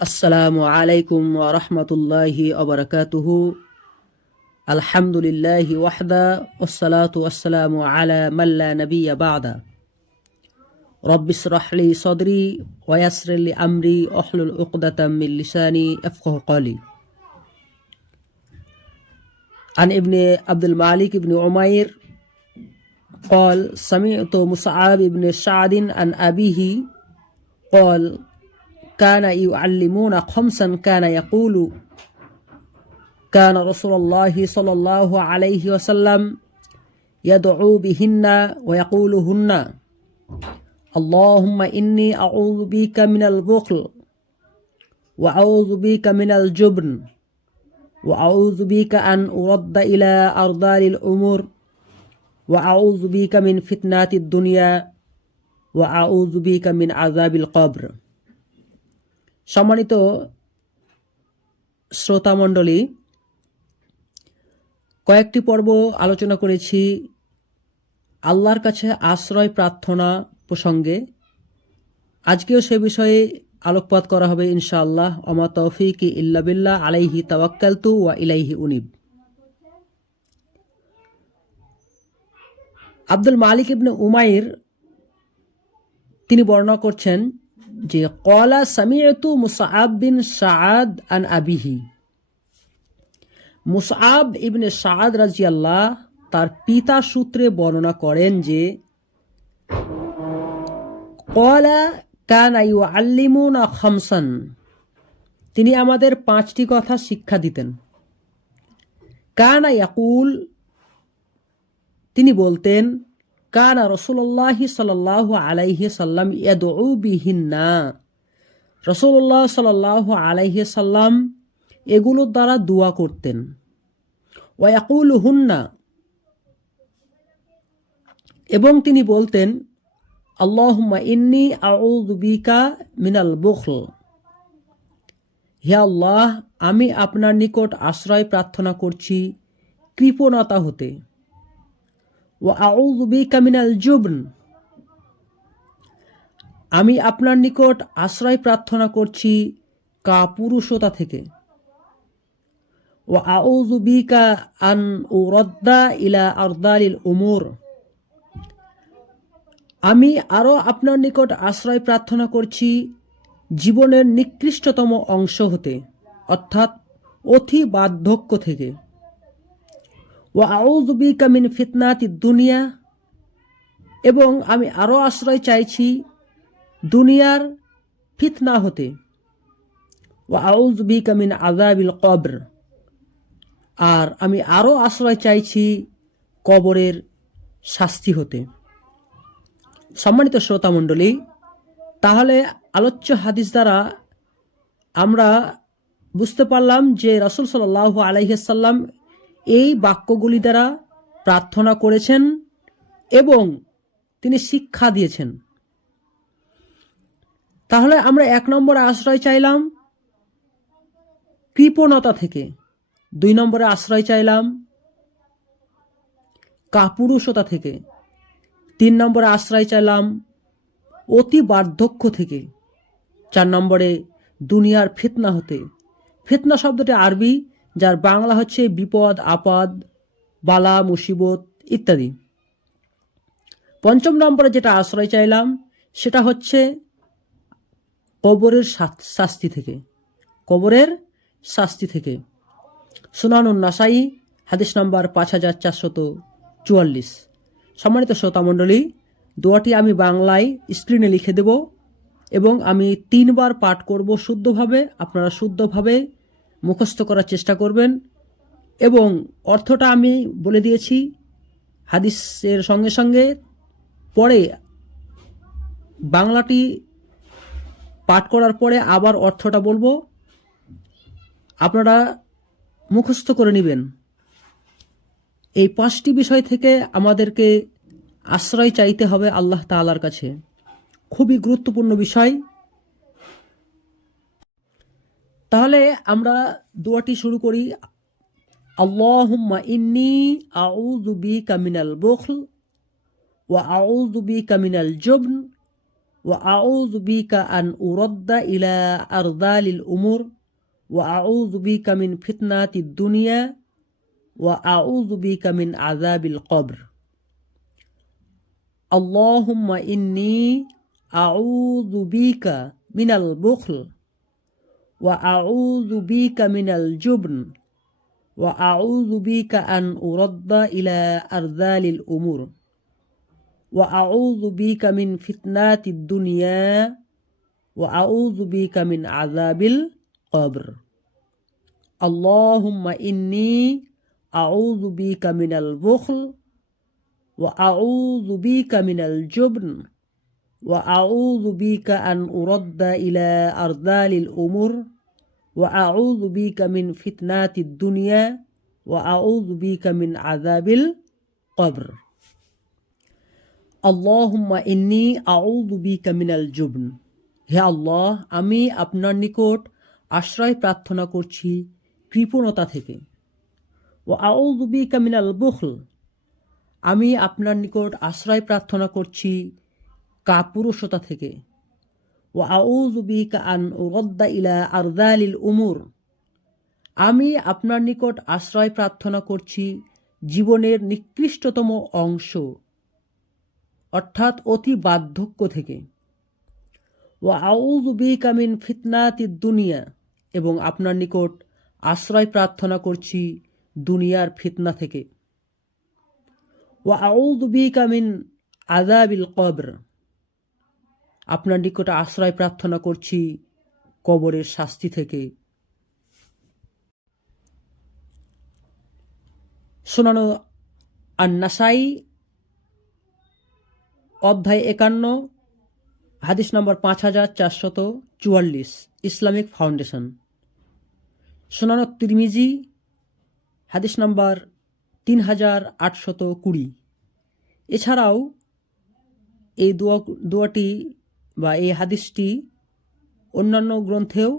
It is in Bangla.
আসসালামু আলাইকুম ওয়া রাহমাতুল্লাহি ওয়া বারাকাতুহু আলহামদুলিল্লাহি ওয়াহদা ওয়াসসালাতু ওয়াসসালামু আলা মান লা নাবিয়্যা বা'দা রব্বি ইশরাহ লি সাদরি ওয়া ইয়াসসির লি আমরি ওয়াহলুল উকদাতাম মিন লিসানি ইয়াফকাহু কওলি عن ابن عبد المالك بن عمير قال سمعت مصعب بن سعد عن أبيه قال كان يعلمون خمسا كان يقول كان رسول الله صلى الله عليه وسلم يدعو بهن ويقولهن اللهم إني أعوذ بك من البخل وأعوذ بك من الجبن وأعوذ بك أن أرد إلى أرذال الأمور. ওয়া আউজুবি কামিন ফিতনাতি দুনিয়া ওয়া আউজুবি কামিন আজাবিল কবর সম্মানিত শ্রোতামণ্ডলী, কয়েকটি পর্ব আলোচনা করেছি আল্লাহর কাছে আশ্রয় প্রার্থনা প্রসঙ্গে। আজকেও সে বিষয়ে আলোকপাত করা হবে ইনশাআল্লাহ। অমা তৌফিক ইল্লাবিল্লা আলাইহি তাওয়াক্কালতু ওয়া ইলাইহি উনিব। আব্দুল মালিক ইবনে উমাইর, তিনি বর্ণনা করছেন যে কলা সামিয়তু মুসাআব বিন সাআদ আন আবিহি। মুসাআব ইবনে সাআদ রাজিয়াল্লাহ তার পিতা সূত্রে বর্ণনা করেন যে কলা কানা ইউ আল্লিমুনা খামসান। তিনি আমাদের পাঁচটি কথা শিক্ষা দিতেন। কানা ইয়াকুল তিনি বলতেন, কানা রসুল্লাহ সাল্লাহ আলাইহি সাল্লাম ইয়াদউ রসুল্লাহ সাল্লাহ আলাইহি সাল্লাম এগুলোর দ্বারা দোয়া করতেন। ওয়াকুল হুন্না এবং তিনি বলতেন, আল্লাহুম্মা ইন্নি আউযু বিকা মিনাল বুখল। হে আল্লাহ, আমি আপনার নিকট আশ্রয় প্রার্থনা করছি কৃপণতা হতে। ও বিকা মিনাল জুবন। আমি আপনার নিকট আশ্রয় প্রার্থনা করছি কাপুরুষতা থেকে। ও আউযু বিকা আন উরদ্দা ইলা আরদালিল উমুর। আমি আরও আপনার নিকট আশ্রয় প্রার্থনা করছি জীবনের নিকৃষ্টতম অংশ হতে, অর্থাৎ অতি বার্ধক্য থেকে। ও আউজবি কামিন ফিতনাতি দুনিয়া। এবং আমি আরও আশ্রয় চাইছি দুনিয়ার ফিতনা হতে। ও আউজবি কামিন আজাবিল কবর। আর আমি আরও আশ্রয় চাইছি কবরের শাস্তি হতে। সম্মানিত শ্রোতামণ্ডলী তাহলে আলোচ্য হাদিস দ্বারা আমরা বুঝতে পারলাম যে রসুল সাল আলাইসাল্লাম এই বাক্যগুলি দ্বারা প্রার্থনা করেছেন এবং তিনি শিক্ষা দিয়েছেন। তাহলে আমরা এক নম্বরে আশ্রয় চাইলাম, কৃপণতা থেকে। দুই নম্বরে আশ্রয় চাইলাম, কাপুরুষতা থেকে। তিন নম্বরে আশ্রয় চাইলাম, অতি বার্ধক্য থেকে। চার নম্বরে দুনিয়ার ফিতনা হতে। ফিতনা শব্দটি আরবি যার বাংলা হচ্ছে বিপদ, আপদ, বালা, মুসিবত ইত্যাদি। পঞ্চম নম্বরে যেটা আশ্রয় চাইলাম, সেটা হচ্ছে কবরের শাস্তি থেকে। কবরের শাস্তি থেকে। সুনানুন নাসাই, হাদিস নম্বর পাঁচ হাজার চারশত চুয়াল্লিশ। সম্মানিত শ্রোতামণ্ডলী দোয়াটি আমি বাংলায় স্ক্রিনে লিখে দেব এবং আমি তিনবার পাঠ করব শুদ্ধভাবে, আপনারা শুদ্ধভাবে মুখস্থ করার চেষ্টা করবেন। এবং অর্থটা আমি বলে দিয়েছি হাদিসের সঙ্গে সঙ্গে। পরে বাংলাটি পাঠ করার পরে আবার অর্থটা বলব। আপনারা মুখস্থ করে নেবেন। এই পাঁচটি বিষয় থেকে আমাদেরকে আশ্রয় চাইতে হবে আল্লাহ তালার কাছে। খুবই গুরুত্বপূর্ণ বিষয়। তাহলে আমরা দোয়াটি শুরু করি, আল্লাহুম্মা ইন্নি আউযু কামিনাল মিনাল বুখল ওয়া আউযু বিকা জুবন ওয়া আউযুবিকা আন উরদ্দা ইলা আরদালিল উমুর ওয়া আউযু বিকা মিন ফিতনাতিদ দুনিয়া ওয়া আউযু বিকা মিন আযাবিল কবর। আল্লাহুম্মা ইন্নি আউযুবিকা মিনাল বুখল وأعوذ بك من الجبن وأعوذ بك أن أرد إلى أرذال الأمور وأعوذ بك من فتنات الدنيا وأعوذ بك من عذاب القبر. اللهم إني أعوذ بك من البخل وأعوذ بك من الجبن. وأعوذ بك أن أرد إلى أرذال الأمور وأعوذ بك من فتنات الدنيا وأعوذ بك من عذاب القبر اللهم إني أعوذ بك من الجبن হে আল্লাহ আমি আপনার নিকট আশ্রয় প্রার্থনা করছি কৃপণতা থেকে ও আউযু বিকা মিনাল বুখল আমি আপনার নিকট আশ্রয় প্রার্থনা করছি কাপুরুষতা থেকে। ও আউজুবিকা আন ইলা উমুর। আমি আপনার নিকট আশ্রয় প্রার্থনা করছি জীবনের নিকৃষ্টতম অংশ, অর্থাৎ অতি বার্ধক্য থেকে। ও আউজুবিকা মিন ফিতনাতি দুনিয়া এবং আপনার নিকট আশ্রয় প্রার্থনা করছি দুনিয়ার ফিতনা থেকে। ও আউদুবিকা মিন আজাবিল কবর। আপনার নিকটে আশ্রয় প্রার্থনা করছি কবরের শাস্তি থেকে। শোনানো, আন্নাসাই, অধ্যায় একান্ন, হাদিস নম্বর পাঁচ হাজার চারশত চুয়াল্লিশ, ইসলামিক ফাউন্ডেশন। শোনানো, তিরমিজি, হাদিস নম্বর তিন হাজার আটশত কুড়ি। এছাড়াও এই দোয়া, দোয়াটি বা এই হাদিসটি অন্যান্য গ্রন্থেও